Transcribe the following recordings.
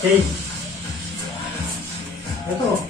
Okay. Ito. Oh.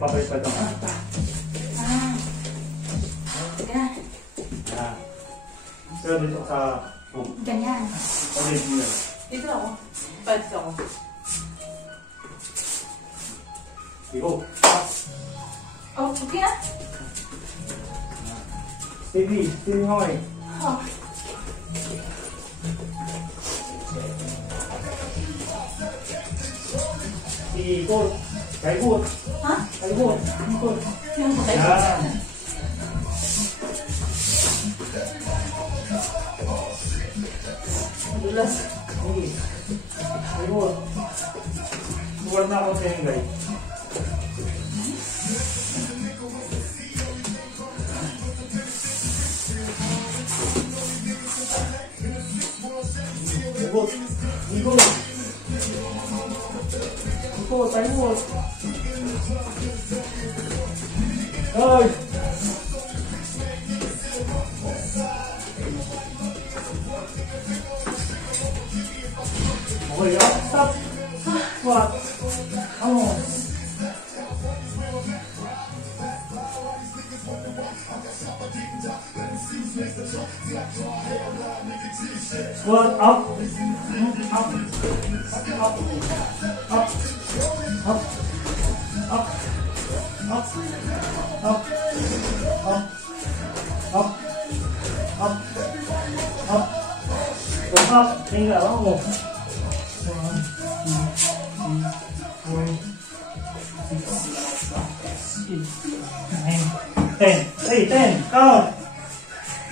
Papay pa ito. Yan. Sir, dito sa... Ganyan. Okay, dito. Dito ako. Pads ako. Go. Oh, okay na? Steady. Steady mo eh. Oh. Ikot. Kaibot. Ha? Kaibot. Ikot. Yung patay. Yan. Dulas. Sige. Kaibot. Buwan na ako sa yung guys. Ikot. Ikot. Ikot. Kaibot. Ay! Okay, stop! What? Ano? Squat up, up, up, up, up, up, up, up, up, up, up, up. Up, tinggal ako. 1, 2, 3, 4, 5, 6, 7, 8, 9, 10. Hey, 10. Count.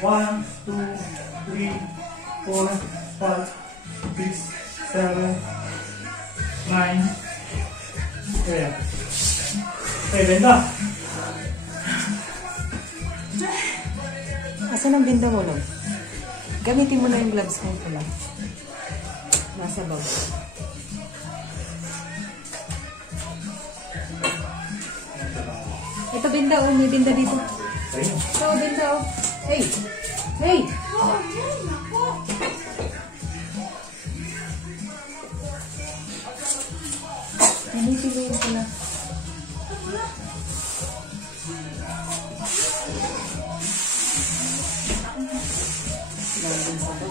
1, 2, 3, 4, 5, 6, 7, 9. Okay. Okay, benda. Asan ang binda mo, Lord? Gamitin mo na yung gloves mo pala. Nasa bag. Ito binda, oh. May binda dito. Ito, binda, oh. Hey! Hey! Nanitin mo yun pala. Lagyan sa bag.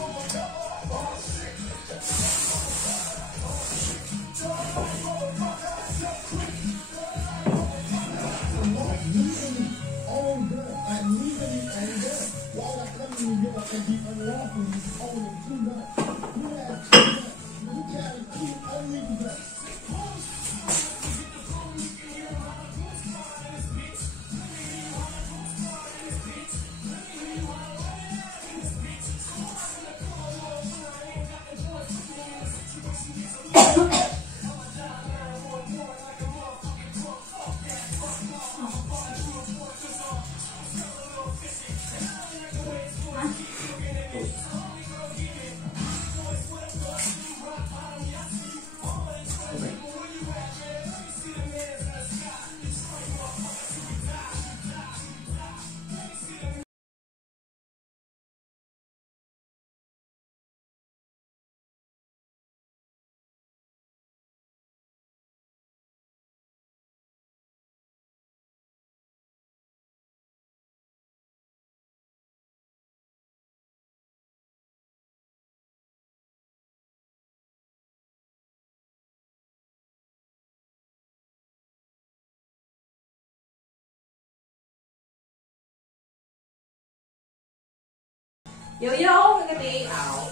Yo-yo, kagati. Ow.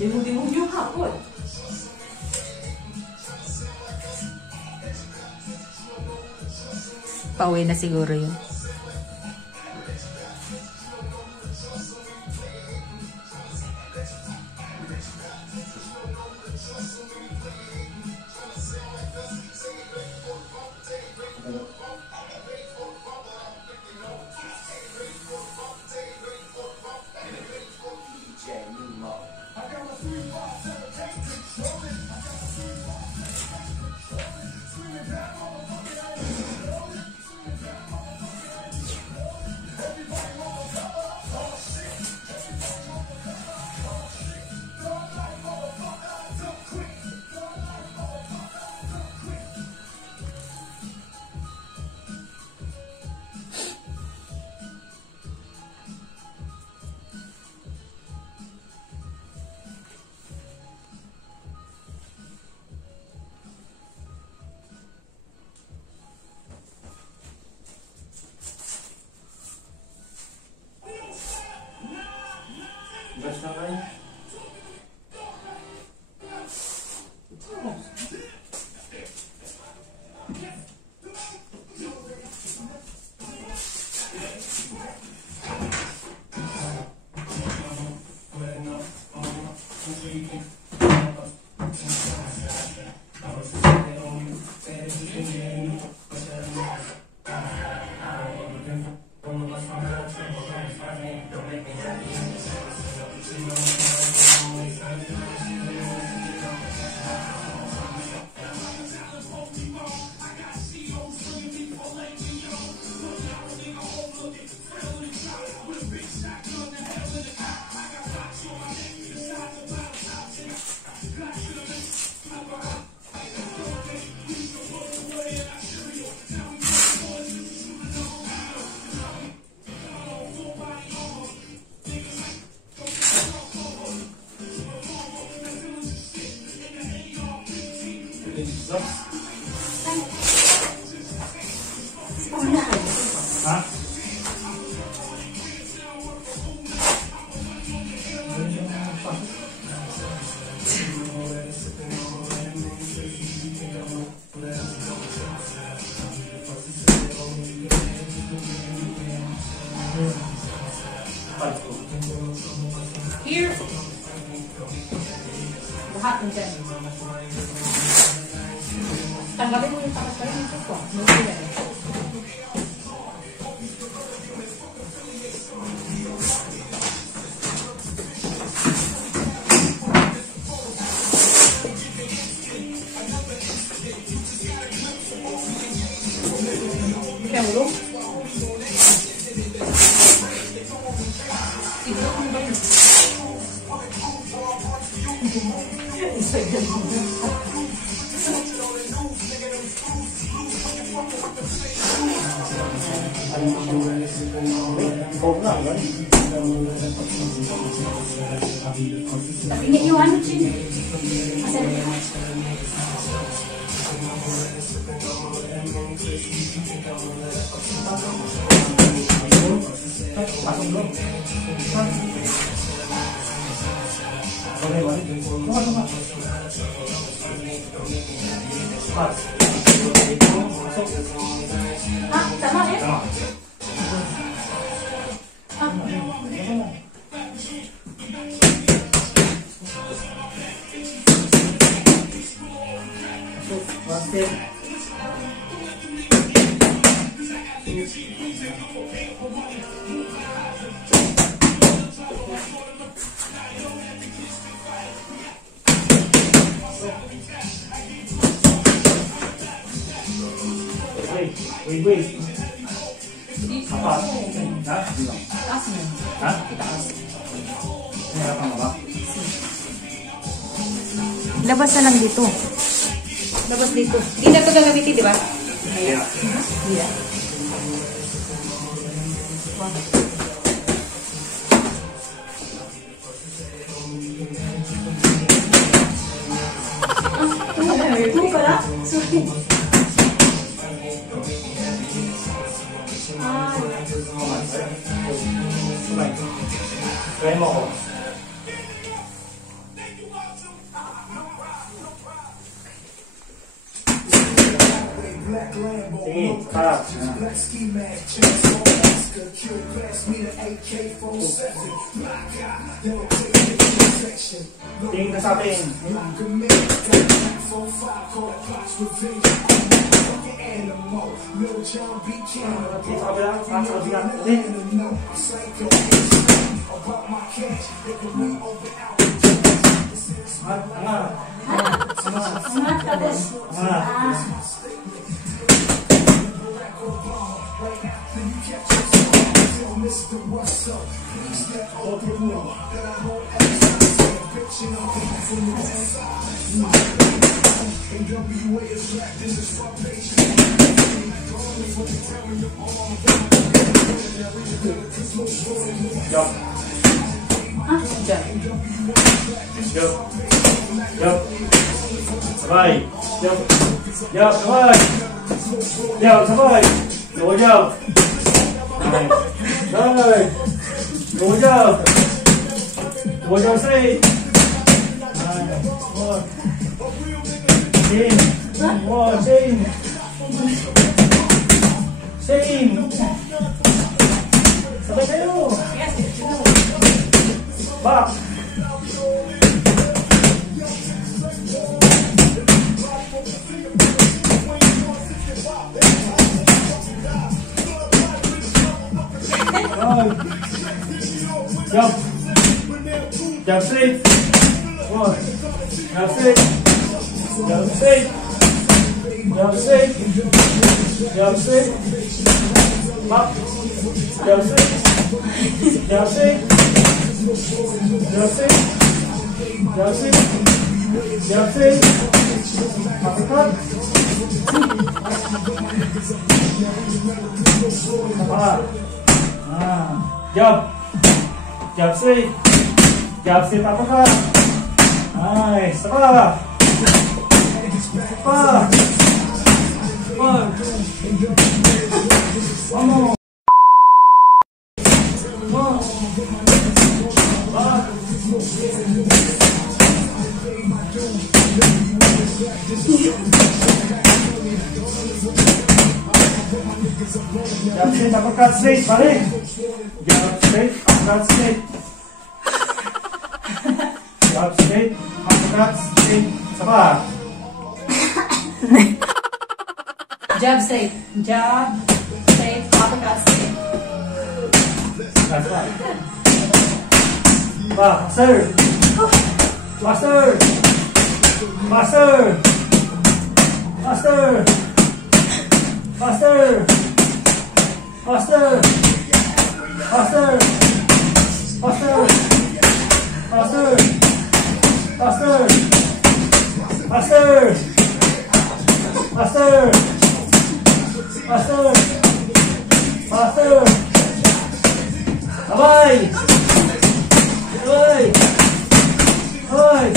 Dimong-dimong yung hapon. Pauwi na siguro yun. Basta kayo. Ha? Here. Lahat ng dyan. Tanggapin mo yung takas pa rin ito ko. Kaya ulo? Ito ang ba yun? Isa yan. Tingnan nyo ano, Chin? Asan? Pasok mo. Okay, wala. Tama. Pas. Pasok. Tama eh? Tama. One step. Wait. Apat. Ha? Taas mo. Ha? Itaas. Nahirapan ka ba? Labas na lang dito. Labas dito. Di na ito gagamitin, di ba? Yeah. Yeah. Ito pala? Sorry. Try mo ko. Sige, harap. Tingin ka sa atin. Sa kabila, sa kabila. Angat tapos. Jump. Diyan. Jump. Jump. Sabay. Jump. Jump. Sabay. Jump. Sabay. Dua jump. Sabay. Dua jump. Dua jump straight. Chain. One. Chain. Chain. Sabay kayo. Back. Jump. Jump straight. One. Jump straight. Jump straight. Jump straight. Jump straight. Back. Jump straight. Jump straight. Jump straight. Jump straight. Jump straight. Uppercut. Jump. Jump straight. Jump straight uppercut. Nice. Saka. Saka. One. One more. One. Back. Jump straight, uppercut straight, balik. Jump straight, uppercut straight. Jump straight, uppercut straight. Saka. Jab straight. Jab straight. Uppercut straight. That's right. Faster. Faster. Faster. Faster. Faster. Faster. Faster. Faster. Faster. Faster. Faster. Faster. Faster. Faster. Abay. Abay. Abay.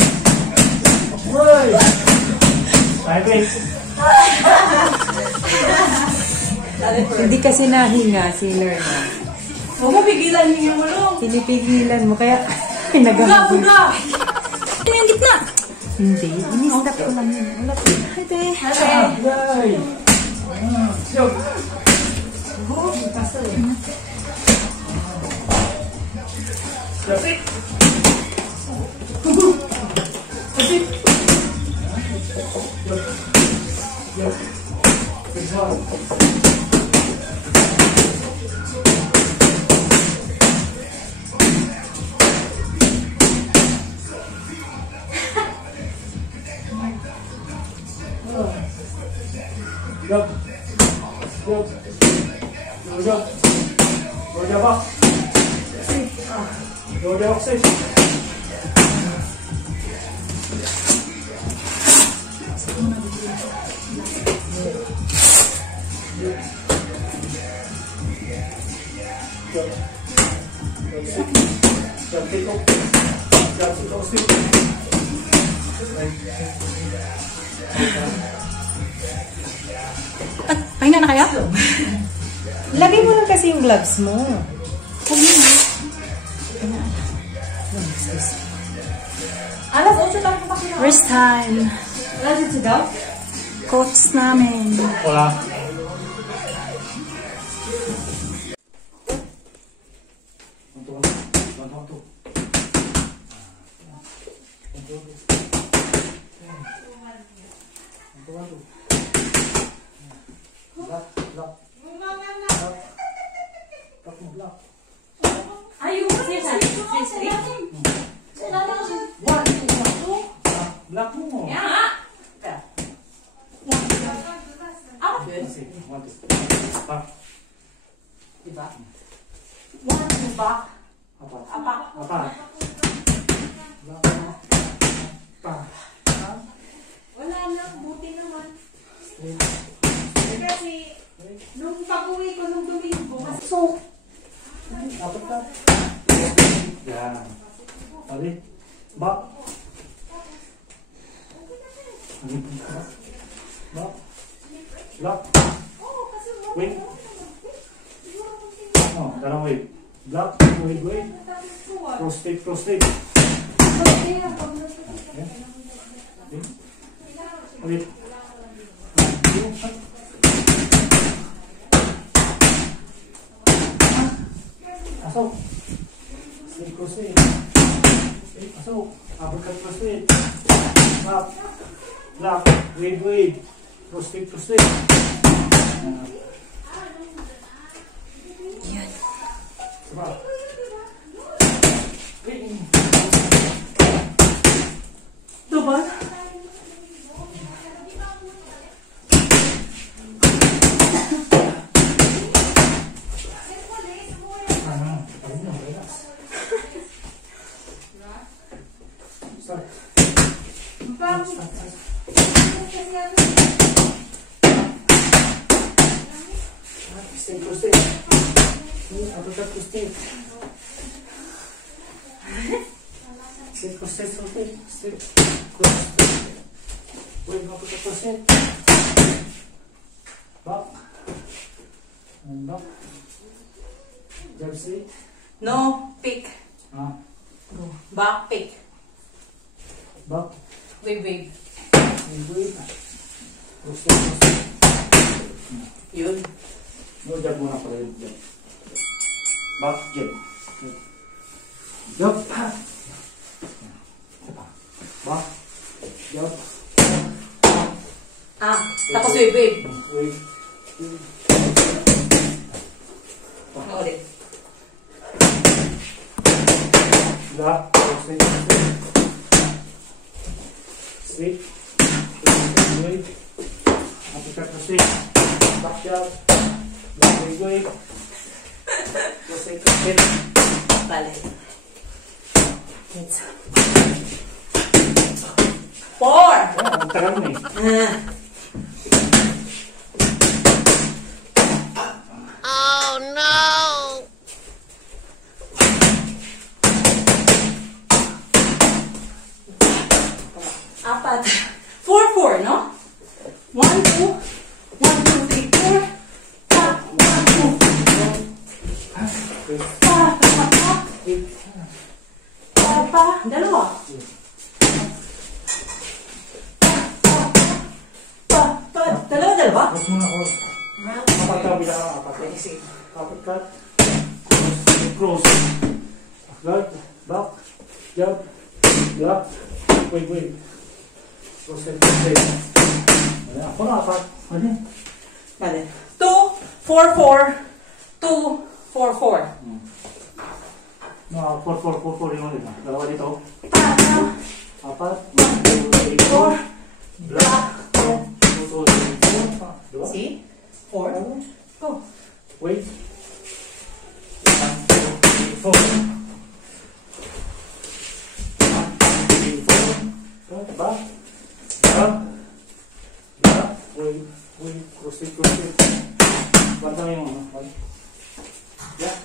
Abay. Wait. Hindi kasi nahinga si Lerna. Huwag mo pigilan yung mulong. Pinipigilan mo, kaya Buga, pinagabot. buga. Ito yung gitna. Hindi, ini-stop ko lang yun. Wala po. Ito eh. Yay! That's it! That's it! Good job. Go. Go. Go. Go bak. Go bak ses. Pahinga na kaya? Lagay mo lang kasi yung gloves mo. Alas 8 tayo pakita. First time. Alas 8 daw? Coach namin. Hola. Ayun, sige. Black mo. Yan. Ako. Back. Diba? 1, 2, back. Apa. Apa. Apa. Black mo. Pa. Wala na, buti naman. Kasi, nung pag-uwi ko, nung Domingo, so, Dapat ka. Yan. Tali. Back. Back. Black. Wait. Oh, darang wait. Black. Wait, wait. Prostate, prostate. Okay. Wait. Pasok. Prostate, prostate. Pasok. Uppercut, prostate. Black. Black. Wait, wait. Prostate, prostate. Yan. Diba? diba? Relax. Start. Stay, stay. Uppercut, prostate. Stay, prostate, prostate. Stay, prostate. Wait, uppercut, prostate. Back. And back. Jab straight. No, pick. Ah, Go. Back, pick. back. Wave, wave. And wait. Prostate, prostate. Yun. No, jab muna pala yun. Jab. Back, jab. Jab. Back. Jab. Ah, tapos wave, wave. Wait. Ulit. Black. Prostate, prostate. Straight. Wait. Uppercut, prostate. Back jab. Black, wait, wait. Prostate, prostate. Bale. It's 4. Ang tagal mo eh. Apat. 4, 4, no? 1, 2, 1, 2, 3, 4. 1, 2. Dalawa. Dalawa. Cross muna, cross. Apat ka, bilang ka, apat. Apat ka. Cross. Guard, back, jump, block. Wait. Cross and straight. Ako na, apat. Ano yun? Bale. 2, 4, 4. 2, 4, 4. No, 4 yung ulit. Dalawa dito. Apat. 1, 2, 3, 4. Block. 2, 3, 4. Diba? See? 4. Go. Wait. 1, 2, 3, 4. 1, 2, 3, 4. Back. Wait. Cross it. Bantang yung ano. Yeah.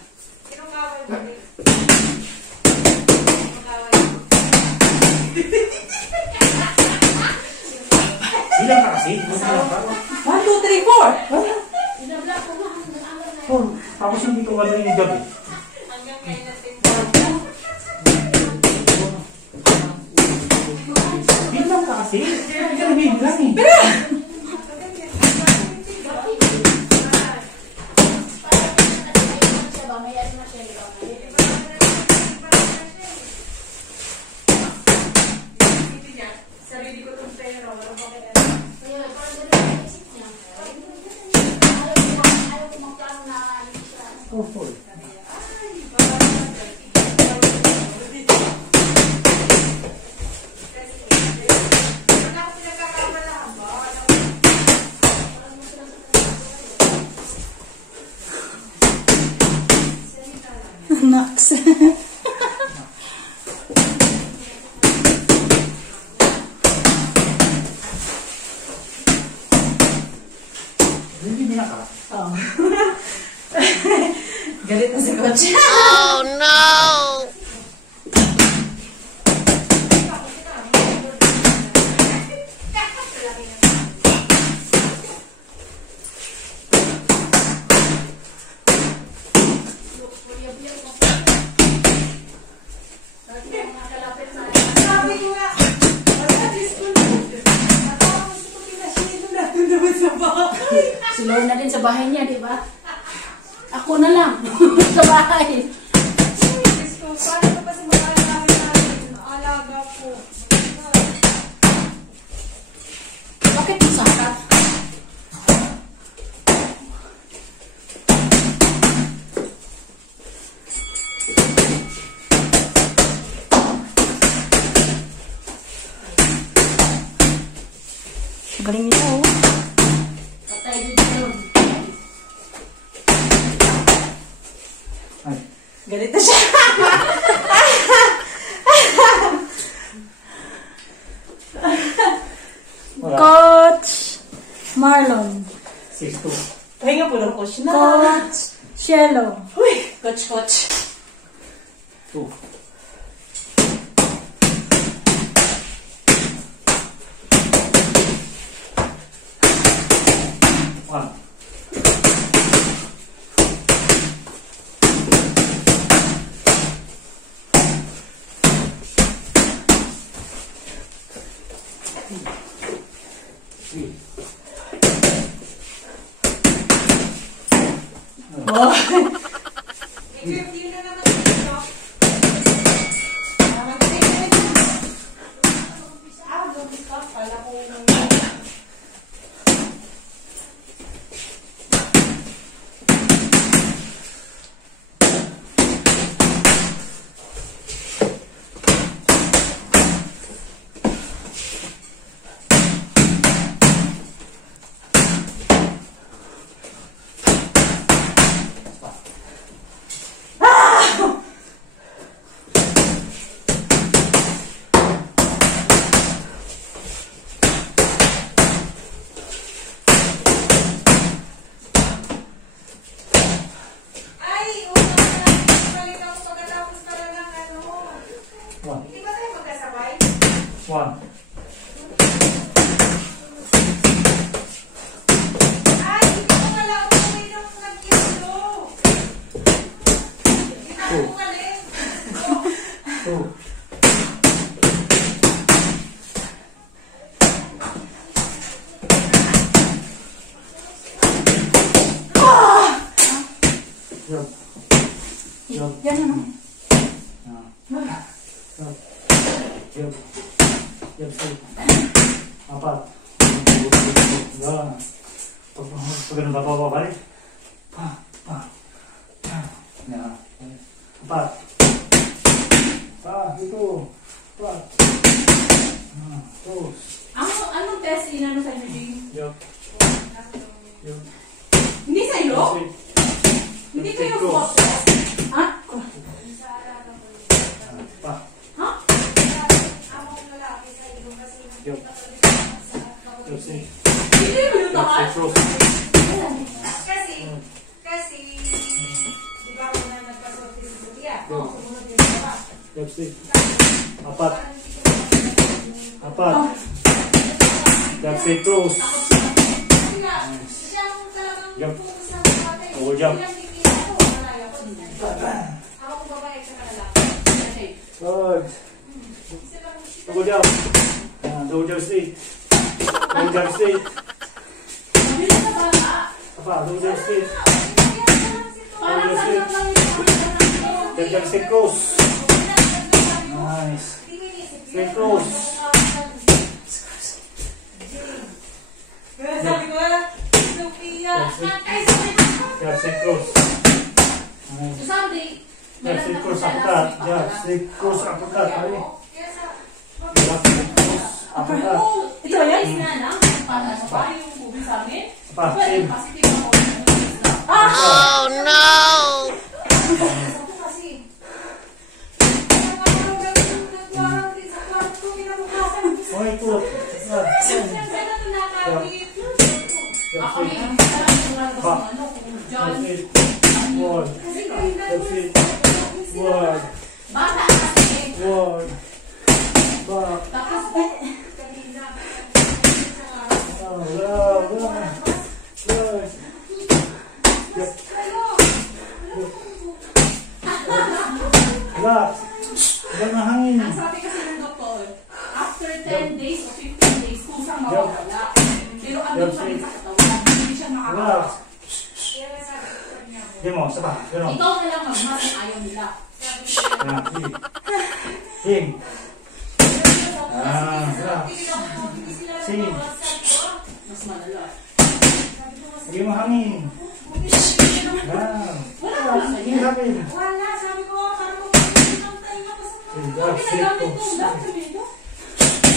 Bilang ka kasi. Bilang ka. 1, 2, 3, 4. Tapos hindi ko gano'n yung job eh. Bilang ka kasi. Hindi ka nabibilang eh. Max. Hindi na ka. Oh. Galit na si Coach. Oh no! Sabi ko nga, Si Lorna din sa bahay niya, di ba? Ako na lang sa bahay. paano ko pa si mga alaga ko? Bakit masakit? Galing nito, oh. Patay din yun. Ay. Galit na siya. Wala. Coach Marlon. 6-2. Pahinga po lang, Coach. Coach Cielo. Uy, Coach. 2. One. Three. One. Two. Two. Jump. Jump. Yan ano. Jump. Jump. Jump straight. Apat. Yan. Pag ganun bababa balik. Pa. Yan. Apat. Ito. Apat. Two. Anong test inano sa inyo, Jing? Jump. Jump. Hindi sa'yo? Straight. Hindi kayo Go. swap test? Ha? Pa. Ha? Jump. Jump straight. Hindi mo yung takas? Jump. Kasi, di ba ako na nagpasorti sa Sophia? Jump. Sumunod yung iba. Jump straight. Apat. Apat. Jump straight. Close. Siya ang talagang Jump. focus na sa atin. Double jump. Ilang tingin ako, malaya ko. Ako kung babae sa kanila. Okay. Good. Isa lang ang shit. Double jump. Double jump straight. Double jump straight. Mabilis na bata. Apa, double jump straight. Parang lang lang yung Double jump straight close. Nice. Straight close. Kaya sabi ko, Sophia, Jump straight close. Nice. Sunday, Jump straight close. Uppercut. Jump straight close. Uppercut. Hari. kaya sa Jump straight close. Uppercut. Ito yan? na lang. Para sa bahay yung kubi sa amin. Apa, Pwede, same. positive ako. Oh no! ako kasi. Kaya nga parang nag-quarantine sa kwarto ko, kinabukasan. Okay, good. Siyempre na ito nakawit. Jump Ako straight. yung isa lang yung nalabas ng ano, kung Jump John. straight. One. Kasi kahindan Jump mo straight. sila. One. Bata kasi. One. Back. Tapos, Kanina. Oh, wow. Good. Yep. Relax. Huwag na hangin. ang sabi kasi ng doktor, after 10 days o 15 days, kusang mawawala. Pero ano pa rin sa katawan, hindi siya Relax. makakawala. Hindi mo, saba. Gano'n. Ikaw na lang magmas ang ayaw nila. Yan, sige. Hing. Relax. Sige. Mas malala. Hindi mo hangin. Yan. Wala naman Sige, sabi. Wala, sabi ko, parang magpapintay na ko sa mga. Relax. Ginagamit ko lang, sabihin ko.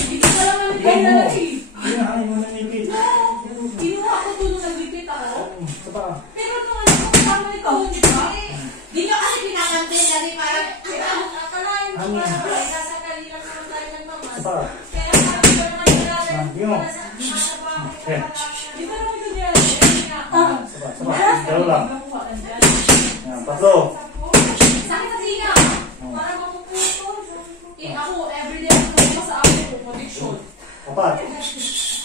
Ito pa lang ang Hindi kaya mo. lalaki. Hindi na hangin mo na nilipit. Kinuha ko tulong nag-repeat ako. Saba. Pero nung ano ko, kasama ito, di ba? Di nyo kasi pinakantay na rin parang, akalain mo Hangin. parang nasa kalilang naman tayo nagmamas. Saba. Kaya sabi ko naman nilalain Hindi mo. nasa bahay ka Yan. Di ba naman ito niya? Saba. Saba. Dalo lang. Nakuha ka dyan. Yan, tatlo. Sakit sa sina. Parang mapuputol. Eh ako, everyday ako nagpa sa ako kung conviction. Apat.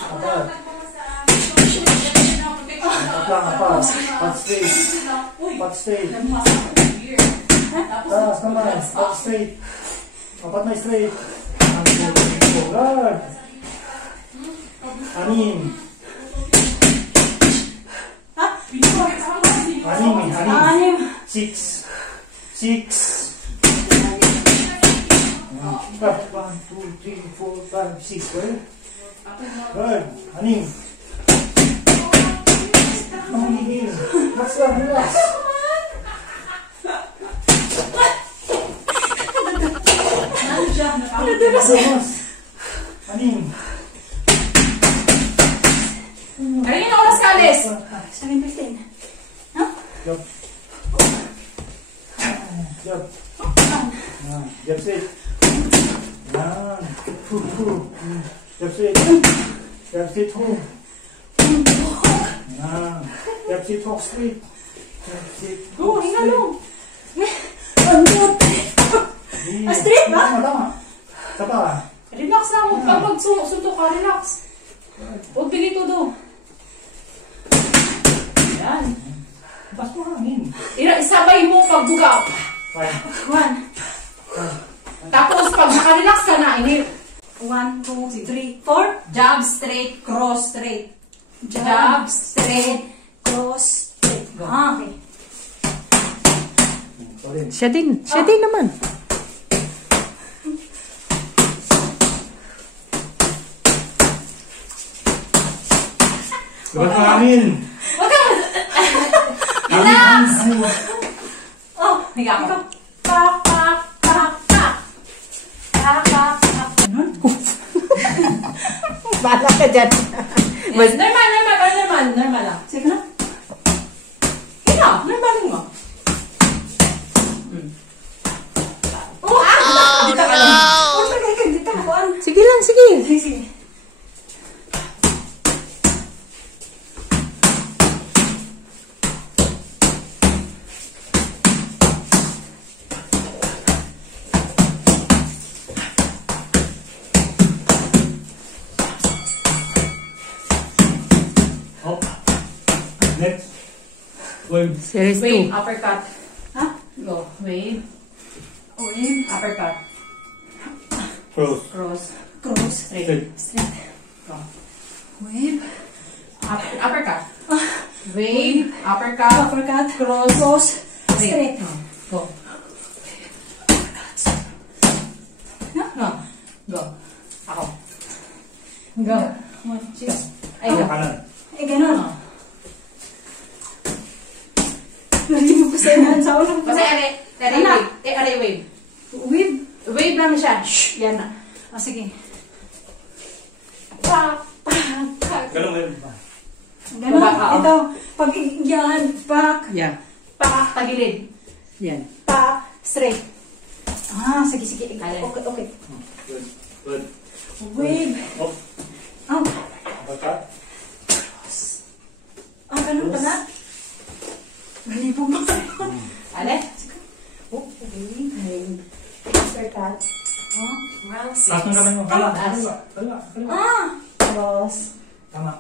Apat. Apat. Apat straight. Uy, Apat straight. nagmasa ako ng beer. Tapos, Taas naman. Apat straight. Apat na straight. Good. Anim. Ha? pinipakit sa ako kasi Anim eh. Anim. Anim. Six. Six. 1, 2, 3, 4, 5, 6. Well, good. Anim. Mamigil. Relax lang. Relax. nandiyan, napakit. Mas. Anim. Karin yung oras kalis. 7:15. Jump. Jump. Jump straight. Yan. Jump straight. Jump straight home. Yan. Jump straight walk straight. Jump straight. Oh, walk hinga straight. lang. Ano? Di. Ah, straight ba? Tama, tama. Isa pa. Relax lang, huwag kang magsuntok ka, relax. Huwag pilito do. Yan. Bas mo hangin. Isabay mo pagbugaw. Fine. 1. Tapos, pag nakarelax ka na, inhale. 1, 2, 3, 4. Jab, straight, cross, straight. Jab, straight, cross, straight. Go. Ah, okay. Sorry. Siya din naman. Diba sa amin? Relax! Oh, Higa ako. pak, pak, pak, pak. Pak, pak, pak. Ganun? Bahala ka dyan. Yes. Normal lang. Sige na. Higa, normalin mo. Oh, Dito ka lang. oh, tagay ka. Dito ako. Sige lang, sige. Sige, sige. Up. Next. Wave. Series Wave, 2. uppercut. Ha? Go. Wave, Wave, uppercut. Cross. Cross. cross, Straight. straight. Go. Wave, Uppercut. Wave, uppercut. uppercut, cross, straight. Go. No. Go. Ako. Go. Sige. Ay, go. Kanan. Eh, ganun. Hindi mo gusto yan sa ulo. Basta wave. Wave. Wave. Wave lang siya. Shh. Yan na. Ah, sige. Ganun wave. Ganun. Baba, oo. Ito. Pag yan, back, Yeah. Pa, tagilid. Yan. back, straight. Ah, sige, sige. Alin? Okay, okay. Good. Good. Wave. Up. Oh. Uppercut. Ah, ganun pala. Malibog mo. Ale? Oh, wave. Uppercut. Oh. Taas ng kamay mo. Kala. Kala. Kala. Kala. Ah. Cross. Tama.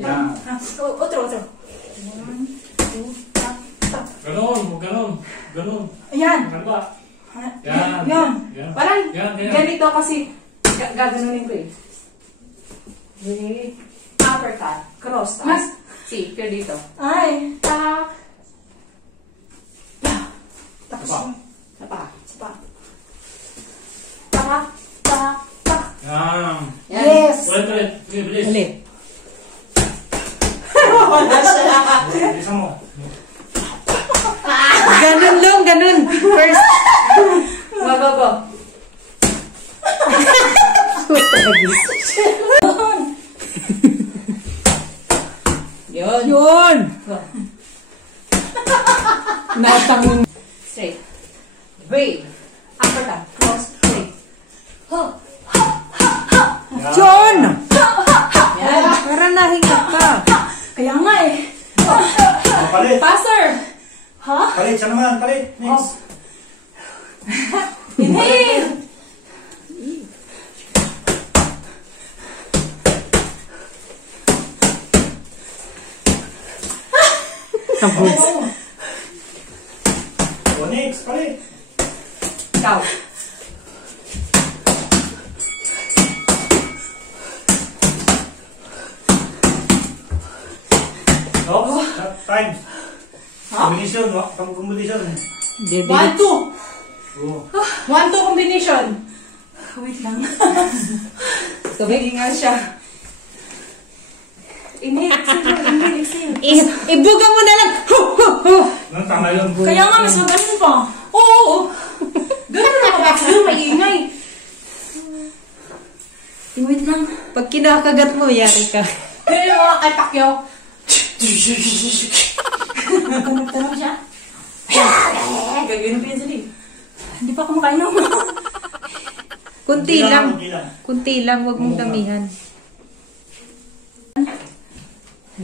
Yan. Ah, otro. 1, 2, tap, tap. Ganun. Ganun. Ganun. Ayan. Kala. Ah, Yan. Yan. Yan. Parang Yan. Yan. ganito kasi gaganunin ko eh. Wave, uppercut, cross. Mas, see, feel dito. Ay. Tak, Tapos Sapa. yung sapa. sapa. Tak, tak, tak. Yan. Yan. Yes. Ulit. Sige, bilis. Ulit. Wala siya. Bilisan mo. Ganun lang, ganun. First. Go, go, go. Yun. Yun. Go. Natang. Straight. Wave, uppercut, cross, straight. Huh. Yun. Yan. Para nahinga ka. Kaya nga eh. Palit. Faster. Ha? Palit. Siya naman. Palit. Next. Inhale. Sabog. O, next. Palit. Ikaw. Oh. Time. Ha? Combination. Combination. 1, 2. Oh. 1, 2 combination. Wait lang. Tubig nga siya. Inhale, exhale. Ibuga mo na lang. Nang tama yun. Kaya nga, mas magaling pa. Oo. Ganun na mga yung maingay. Wait lang. Pag kinakagat mo, yari ka. Pero yung mga kay Pacquiao. Nagtanong siya. Gagawin pa yun sila eh. Hindi pa ako makainom. Kunti lang. Kunti lang. Kunti lang, wag mong damihan.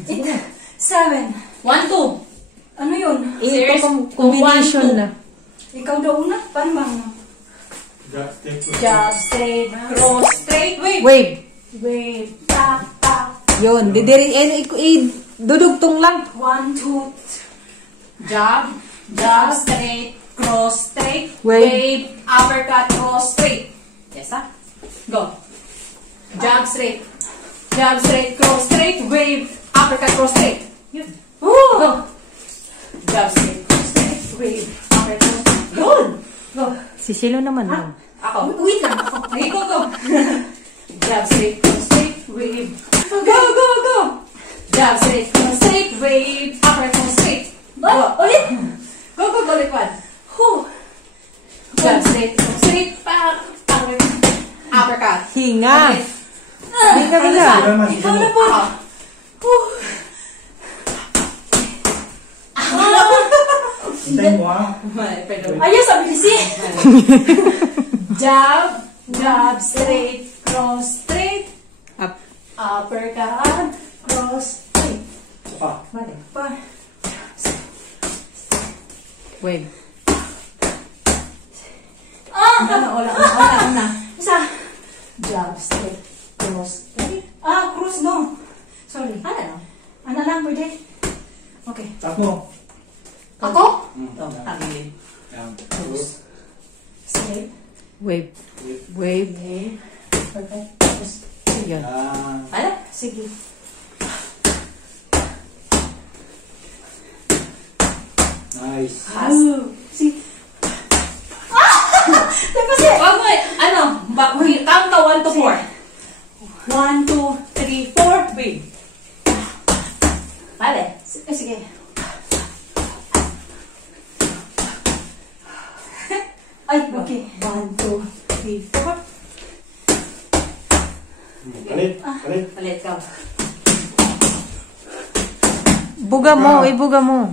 8, 7. 1, 2. Ano yun? Serious? Combination 1, 2. na. Ikaw daw una? Paano ba? Just take two. Jab, straight, cross, straight, wave. Wave. Wave, tap, tap. Yun. Dudugtong lang. 1, 2. Jab, jab, straight, cross, straight, Wave. wave, uppercut, cross, straight. Yes, ha? Go. Jab straight, cross, straight, wave, uppercut, cross, straight. Yun. Go. Jab straight, cross, straight, wave, uppercut, cross, straight. Yun. Go. Si Shilo naman. Ha? oh. Ako. Wait lang. Ako. Ay, go, go. Jab straight, cross, straight, wave. Go. Jab straight, cross, straight, wave, uppercut, cross, straight. Go. Ulit. Go, ulit one. Jab straight, cross, straight, uppercut. Hinga. Ulit. Hinga. Ikaw na po. Hintayin mo ha. Ayos, sabi kasi. Jab, straight, cross, straight. Up. Uppercut, cross, straight. Pa. Mali. Wave. Una. Isa. Jab, straight, cross, straight. Cross no. Sorry. Ano? Ano lang, pwede? Okay. Tap mo. Ako? Yan. Tangilin. Yan. Straight. Wave. Wave. Perfect. Cross. Yan. Yan. Ano? Sige. Nice. Si. Wag mo count ka 1 to 4. 1, 2, 3, 4, wave. Vale. Sige. Ay, okay. 1, 2, 3, 4. Palit. Palit ka. Buga mo. Ibuga mo.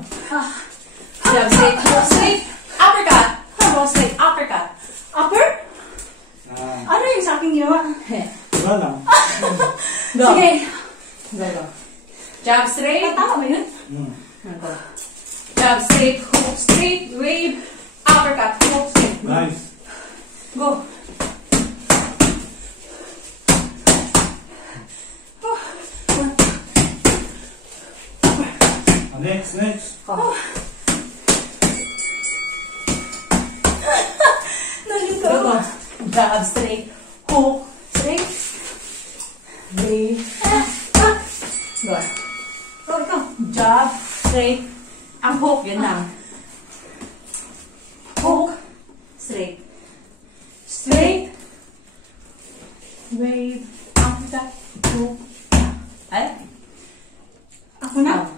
Jab straight, cross straight, uppercut. Cross straight, uppercut. Upper? Yan. Ano yung sa aking ginawa? Wala lang. Go. Sige. Go. Jab straight. Tama ba yun? Go. Jab straight, hook straight, wave, uppercut, hook straight. Nice. Go. Next. Nalito. Go. Jab straight, hook straight, wave. Go. Ikaw. Jab straight. Ang hook, yun lang. Hook, straight. Straight, wave, uppercut, hook. Ay? Ako na.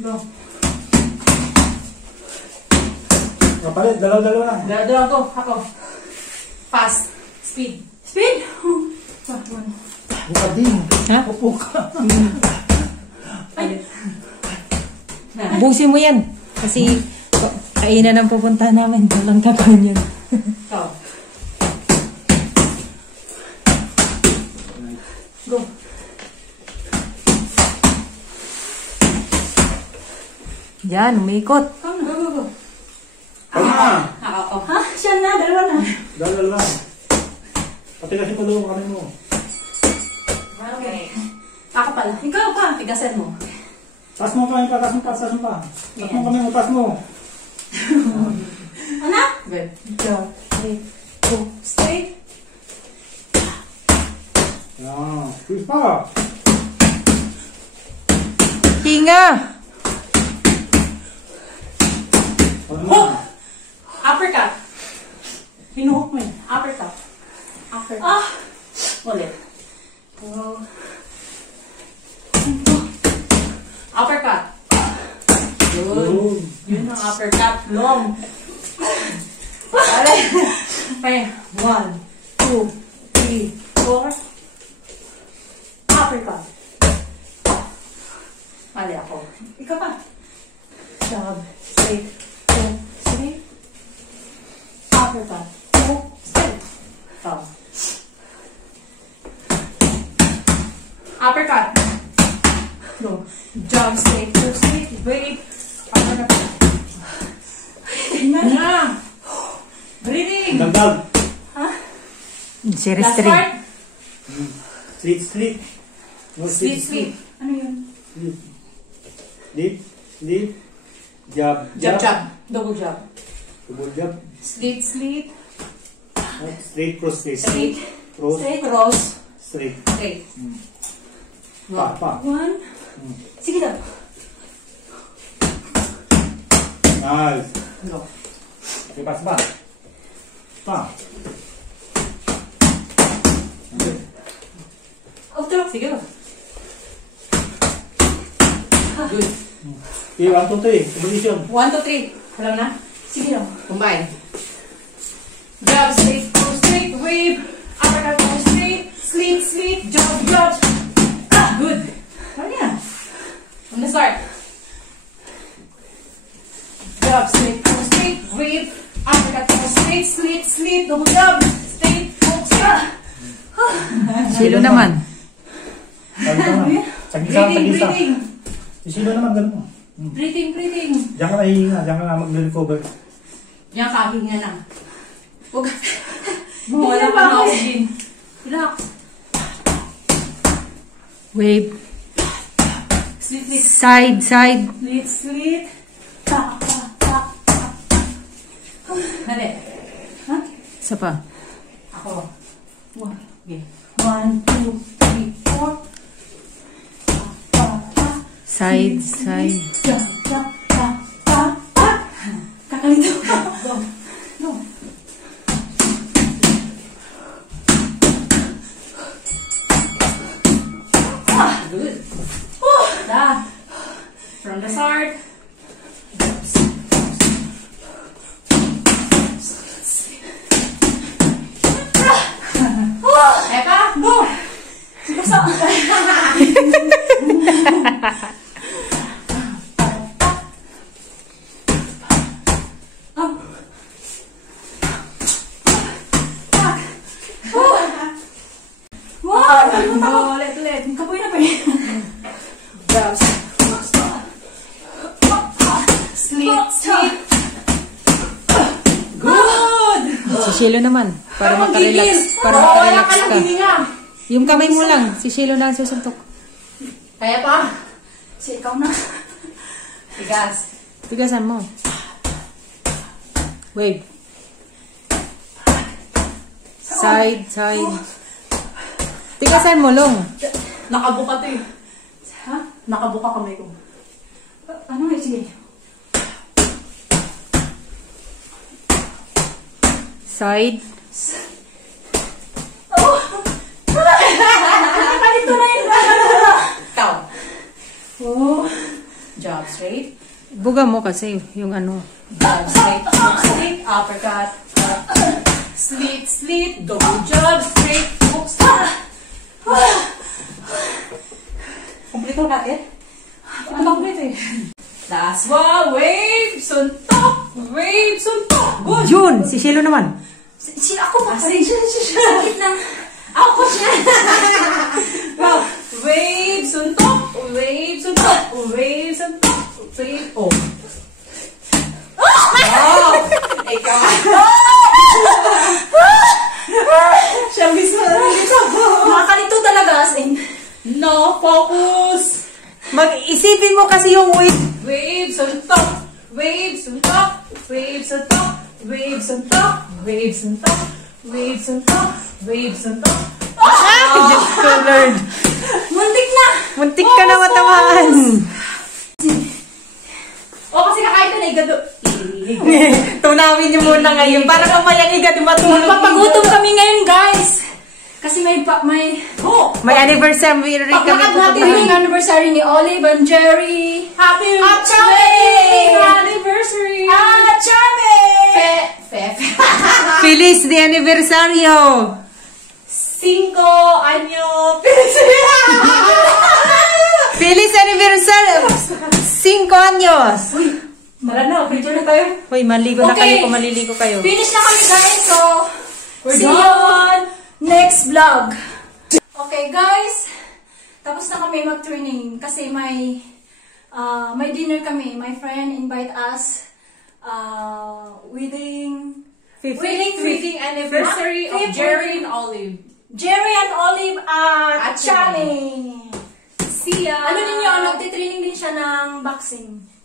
Go. Palit. Dalaw-dalaw lang. Dalawa ko. Ako. Fast. Speed. Speed. Buka din. Ha? Upo ka. Palit. Busin mo yan. Kasi kainan ang pupunta namin. Walang gagawin yan. Go. Go. Yan, umikot. Go. Tama. Ako. Ha? Siya na. Dalawa na. Dalaw lang. Pati kasi tulungan kami mo. Okay. Ako pala. Ikaw pa. Tigasan mo. Taas mo kami pa. Taas mo. Taas mo kami mo. Taas mo. Ano? Good. Jab straight, hook straight. Yan. Squeeze pa. Hinga. Ano Hook. na? Uppercut. Hinuhook mo yun. Uppercut. Uppercut. Ulit. Go. Uppercut. Good. Yun. Yun ang uppercut. Long. Alright. Okay. 1, 2, 3, 4. Uppercut. Mali ako. Ikaw pa. Jab, straight, hook, straight. Uppercut, hook, straight. Come. Uppercut. Go. Jab, straight, hook, straight. Wave. Uppercut. Na. Breathing. Dagdag. Series Last 3. part. Street. No, Sleep, sleep. Ano yun? Street. Slip, slip. Jab, Jab, jab. jab. Double jab. Double jab. Slit, slit. Straight, cross, straight. Straight. Cross, Straight. Cross. straight. Straight. Pa. One. Sige daw. Nice. Go. Okay, pas ba? Pa. Okay. Outro. Sige daw. Good. Okay, 1, 2, 3. Position. 1, 2, 3. Alam na? Sige daw. Combine. Jab, straight, cross, straight, wave. Uppercut, cross, straight. Slit, slit. Jab, jab. Good. Ano yan? From the start. Jab, straight, cross, straight, wave. Uppercut, cross, straight, slit, slit. Double jab. Straight, cross, Silo naman. Sabi ka na. Sagisa, Breathing, sagisa. breathing. Sisilo naman, ganun mo. Breathing, breathing. Diyan ka nahihinga, diyan ka na mag-recover. Yan, kahinga lang. Huwag ka. Wala pa ako. oxygen. Relax. Wave. Slit, slit. Side, side. Slit, slit. Tak, tak, tak, tak. Dali. Ha? Isa pa. Ako. One. Okay. 1, 2, 3, 4. Side, side. Ta, ta, ta, ta, ta. Kakalito. Go. Go. Good. Da. From the start. Eka, go. Sige, wow! Ulit. Kapoy na pa yun. Jabs. Slit, slit. Good! Si Shilo naman. Para Ako makarelax. gigil. Para Oo, wala makarelax ka ka. lang hininga. Yung kamay mo lang. Si Shilo na ang susuntok. Kaya pa? Si ikaw na. Tigas. Tigasan mo. Wave. Side, side. Tigasan mo, Long. Nakabuka to eh. Ha? Nakabuka kamay ko. Ano eh? Sige. Side. Nakalito na yun. Ikaw. Oh. Jab straight. Buga mo kasi yung ano. Jab straight. Straight. Uppercut. Slit, slit. Double jab. Straight. Hooks. Kumplito natin? Ano ba kumplito eh? Last one. Wave. Suntok. Wave. Suntok. Good. Jun! Si Shilo naman. Si ako pa. Sakit lang. Ako siya. Wow. Wave, suntok. Wave, suntok. Wave, suntok. Wave, oh. Wow. Ikaw. Siya mismo. Nakakalito talaga as in. No, focus. Mag-isipin mo kasi yung wave. Wave, suntok. Wave, suntok. Wave, suntok. Wave, suntok. Wave, suntok. Wave, suntok. Wave, suntok. Diyos ko, Lord. Muntik na. Muntik ka na matamaan. O, kasi kakain ka na igado. Tunawin niyo muna ngayon. Para mamaya ni God matulog. Papagutom kami ngayon, guys. Kasi may May anniversary kami. paglakad natin yung anniversary ni Olive and Jerry. Happy anniversary! Feliz de aniversario. 5 año. Feliz aniversario. 5 años. Tara na, picture na tayo. Hoy, maligo na Okay. kayo kung maliligo kayo. Finish na kami, guys. So, We're see you on next vlog. Okay, guys. Tapos na kami mag-training kasi may dinner kami. My friend invite us wedding anniversary of Jerry and Olive. Jerry and Olive at Chami. Chami. See ya! Ano din yun, nagtitraining din siya ng boxing.